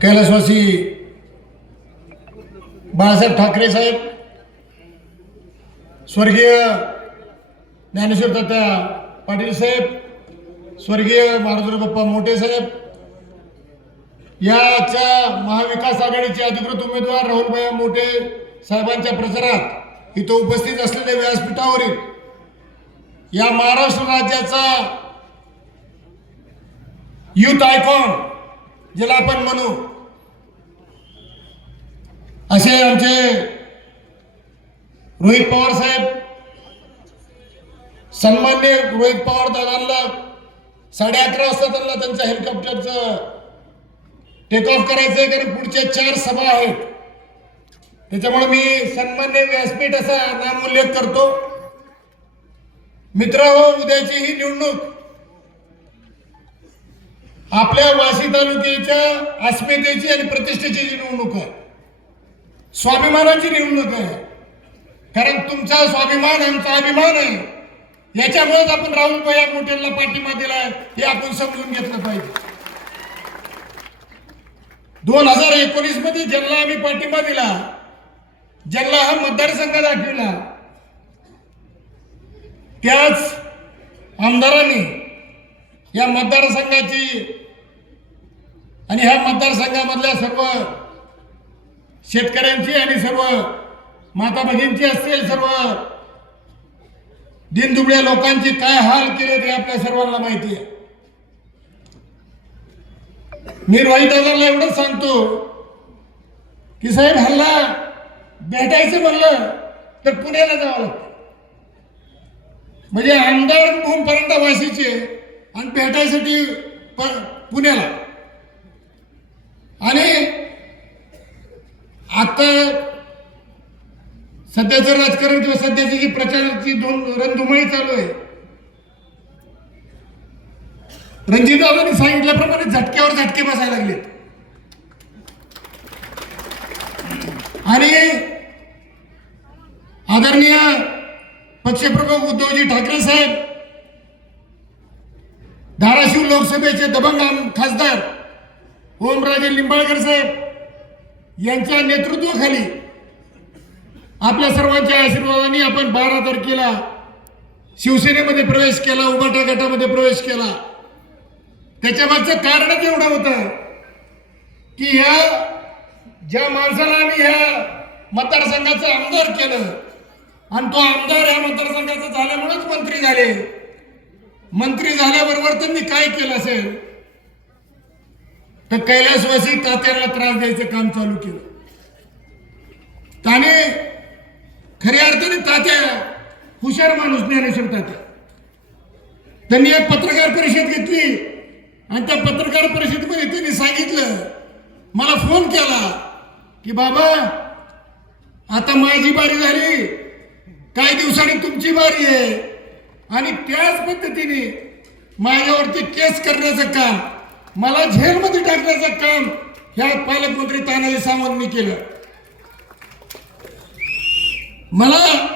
कैलासवासी बाळासाहेब ठाकरे साहेब स्वर्गीय ज्ञानेश्वर तात्या पाटील साहेब स्वर्गीय महाराज बाप्पा मोठे साहेब याच्या महाविकास आघाडीचे अधिकृत उमेदवार राहुलभाई मोठे साहेबांच्या प्रचारात इथं उपस्थित असलेल्या व्यासपीठावरील या महाराष्ट्र राज्याचा युथ आयकॉन ज्याला आपण म्हणू. असे आमचे रोहित पवार साहेब सन्मान्य रोहित पवार दादांना साडे अकरा वाजता त्यांना त्यांच्या हेलिकॉप्टरचं टेक ऑफ करायचं आहे कारण पुढच्या चार सभा आहेत. त्याच्यामुळे मी सन्मान्य व्यासपीठ असा नामोल्लेख करतो. मित्र हो उद्याची ही निवडणूक. आपल्या वाशी तालुक्याच्या अस्मितेची आणि प्रतिष्ठेची जी निवडणूक आहे स्वाभिमानाची निवडणूक आहे. कारण तुमचा स्वाभिमान आमचा अभिमान आहे. याच्यामुळेच आपण राहुल भैया मोठ्यांना पाठिंबा दिला हे आपण समजून घेतलं पाहिजे. दोन हजार एकोणीसमध्ये ज्यांना आम्ही पाठिंबा दिला ज्यांना हा मतदारसंघ दाखविला त्याच आमदारांनी या मतदारसंघाची आणि ह्या मतदारसंघामधल्या सर्व शेतकऱ्यांची आणि सर्व माता भगिनींची असतील सर्व दिनदुबळ्या लोकांची काय हाल केले ते आपल्या सर्वांना माहिती आहे. मी रोहित दादाला एवढंच सांगतो की साहेब हल्ला भेटायचं म्हणलं तर पुण्याला जावं लागतं. म्हणजे आमदार पर्यंत वाशीचे आणि भेटायसाठी पुण्याला. आणि आता सध्याचं राजकारण किंवा सध्याची जी प्रचाराची दोन रणधुमाळी चालू आहे रणजितदादांनी सांगितल्याप्रमाणे झटक्यावर झटके बसायला लागलेत. आणि आदरणीय पक्षप्रमुख उद्धवजी ठाकरे साहेब धाराशिव लोकसभेचे दबंग खासदार ओमराजे लिंबाळकर साहेब यांच्या नेतृत्वाखाली आपल्या सर्वांच्या आशीर्वादाने आपण बारा तारखेला शिवसेनेमध्ये प्रवेश केला उबाटा गटामध्ये प्रवेश केला. त्याच्या मागचं कारणच एवढं होतं की ह्या ज्या माणसाला आम्ही ह्या मतदारसंघाचं आमदार केलं आणि तो आमदार ह्या मतदारसंघाचा झाल्यामुळेच मंत्री झाले. मंत्री झाल्याबरोबर त्यांनी काय केलं असेल? तर कैलासवासी तात्याला त्रास द्यायचं काम चालू केलं. त्याने खऱ्या अर्थाने तात्या हुशार माणूस ज्ञानेश्वर तात्या. त्यांनी एक पत्रकार परिषद घेतली आणि त्या पत्रकार परिषदेमध्ये त्यांनी सांगितलं मला फोन केला की बाबा आता माझी बारी झाली. काही दिवसांनी तुमची बारी आहे. आणि त्याच पद्धतीने माझ्यावरती केस करण्याचं काम मला झेलमध्ये टाकण्याचं काम ह्या पालकमंत्री तानाजी सावंतनी केलं. मला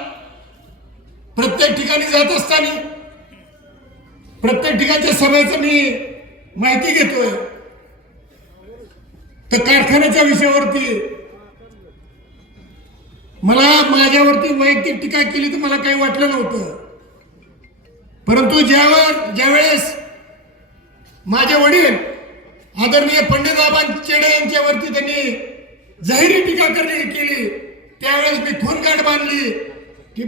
प्रत्येक ठिकाणी जात असताना प्रत्येक ठिकाणच्या सभेचं मी माहिती घेतोय. तर कारखान्याच्या विषयावरती मला माझ्यावरती वैयक्तिक टीका केली तर मला काही वाटलं नव्हतं. परंतु ज्यावर ज्यावेळेस माझे वडील आदरणीय पंडित आबान चेडे यांच्यावरती त्यांनी जाहिरी टीका करणे केली. त्यावेळेस मी खूनगाठ बांधली. की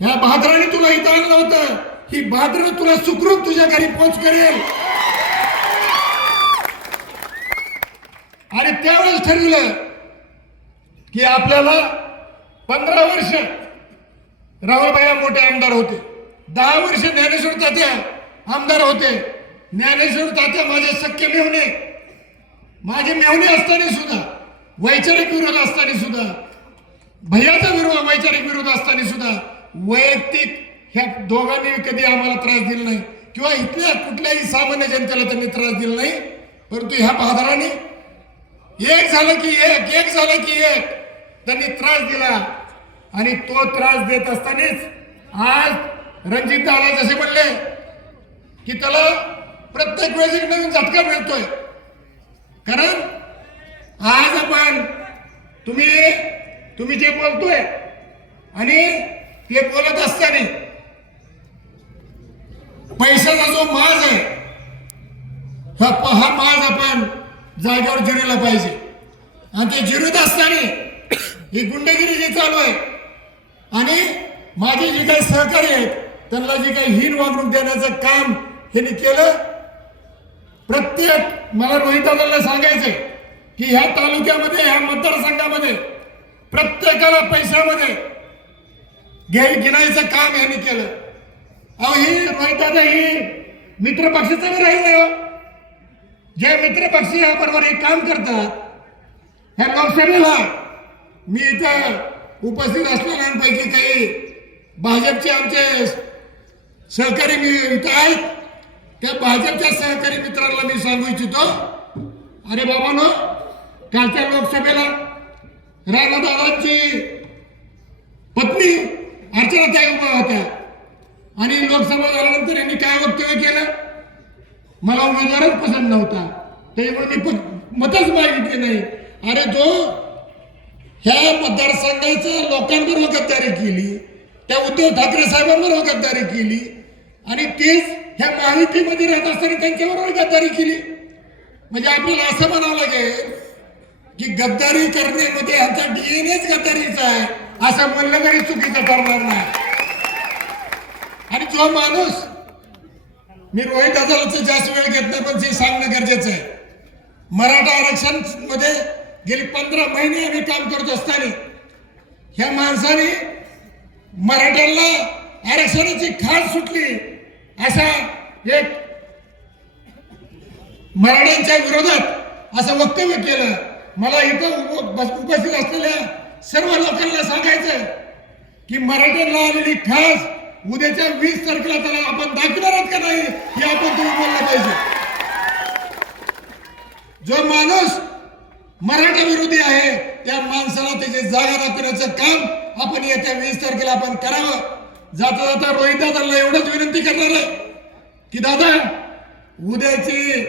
ह्या बहादराने तुला इथं आणलं होतं. ही बहादर तुला सुखरूप तुझ्या घरी पोच करेल. आणि त्यावेळेस ठरवलं की आपल्याला पंधरा वर्ष राहुलभाई मोठे आमदार होते. दहा वर्ष ज्ञानेश्वर तात्या आमदार होते. ज्ञानेश्वर तात्या माझे सख्य मेवणे माझे मेवणे असताना सुद्धा वैचारिक विरोध असताना सुद्धा भैयाचा विरोध वैचारिक विरोध असताना सुद्धा वैयक्तिक ह्या दोघांनी कधी आम्हाला त्रास दिला नाही. किंवा इथल्या कुठल्याही सामान्य जनतेला त्यांनी त्रास दिला नाही. परंतु ह्या बहादराने एक झालं की एक एक झालं की एक त्यांनी त्रास दिला. आणि तो त्रास देत असतानाच आज रणजित दादा जसे म्हणले की त्याला प्रत्येक वेळेस एक नवीन झटका मिळतोय. कारण आज आपण तुम्ही तुम्ही जे बोलतोय आणि ते बोलत असताना पैशाचा जो माज आहे हा प- हा माज आपण जागेवर जिरवला पाहिजे. आणि ते जिरवत असताना ही गुंडगिरी जी चालू आहे आणि माझे जे काही सहकारी आहेत त्यांना जे काही हीन वागणूक देण्याचं काम ह्यांनी केलं प्रत्येक मला रोहित दादांना सांगायचंय की ह्या तालुक्यामध्ये ह्या मतदारसंघामध्ये प्रत्येकाला पैशामध्ये घे गिनायचं काम यांनी केलं. अहो ही रोहितदादा ही मित्र पक्षाचं बी राहील हो. जे मित्र पक्षी याबरोबर हे काम करतात ह्या लोकसभेला मी इथं उपस्थित असलेल्यांपैकी काही भाजपचे आमचे सहकारी मी इथं आहेत. त्या भाजपच्या सहकारी मित्रांना मी सांगू इच्छितो. अरे बाबानो कालच्या लोकसभेला राणादादांची पत्नी अर्चनाताई उभा होत्या. आणि लोकसभा झाल्यानंतर यांनी काय वक्तव्य केलं? मला उमेदवारच पसंत नव्हता. त्यामुळे मी मतच मागितले नाही. अरे तो ह्या मतदारसंघाच्या लोकांबरोबर गद्दारी केली त्या उद्धव ठाकरे साहेबांबरोबर गद्दारी केली आणि तेच ह्या माहितीमध्ये राहत असताना त्यांच्याबरोबर गद्दारी केली. म्हणजे आपल्याला असं म्हणावं लागेल की गद्दारी करण्यामध्ये ह्यांचा डीएनएच गद्दारीचा आहे. असं म्हणलं तरी चुकीचं ठरणार नाही. आणि जो माणूस मी रोहित अदालतचं जास्त वेळ घेत नाही पण ते सांगणं गरजेचं आहे. मराठा आरक्षणमध्ये गेली पंधरा महिने आम्ही काम करत असताना ह्या माणसाने मराठ्यांना आरक्षणाची खास सुटली. असा एक मराठ्यांच्या विरोधात असं वक्तव्य केलं. मला इथं उपस्थित असलेल्या सर्व लोकांना सांगायचं की मराठ्यांना आलेली खास उद्याच्या वीस तारखेला त्याला आपण दाखवणारच का नाही हे आपण तुम्ही बोललं पाहिजे. जो माणूस मराठा विरोधी आहे त्या माणसाला त्याची जागा दाखवण्याचं काम आपण येत्या वीस तारखेला आपण करावं. जाता जाता रोहित दादांना एवढंच विनंती करणार आहे की दादा उद्याची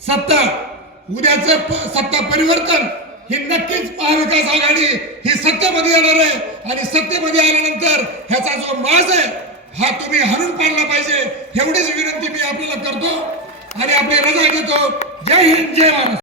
सत्ता उद्याचं प- सत्ता परिवर्तन हे नक्कीच महाविकास आघाडी ही सत्तेमध्ये येणार आहे. आणि सत्तेमध्ये आल्यानंतर ह्याचा जो माज आहे हा तुम्ही हरून पाडला पाहिजे. एवढीच विनंती मी आपल्याला करतो. आणि आपली रजा घेतो. जय हिंद जय महाराष्ट्र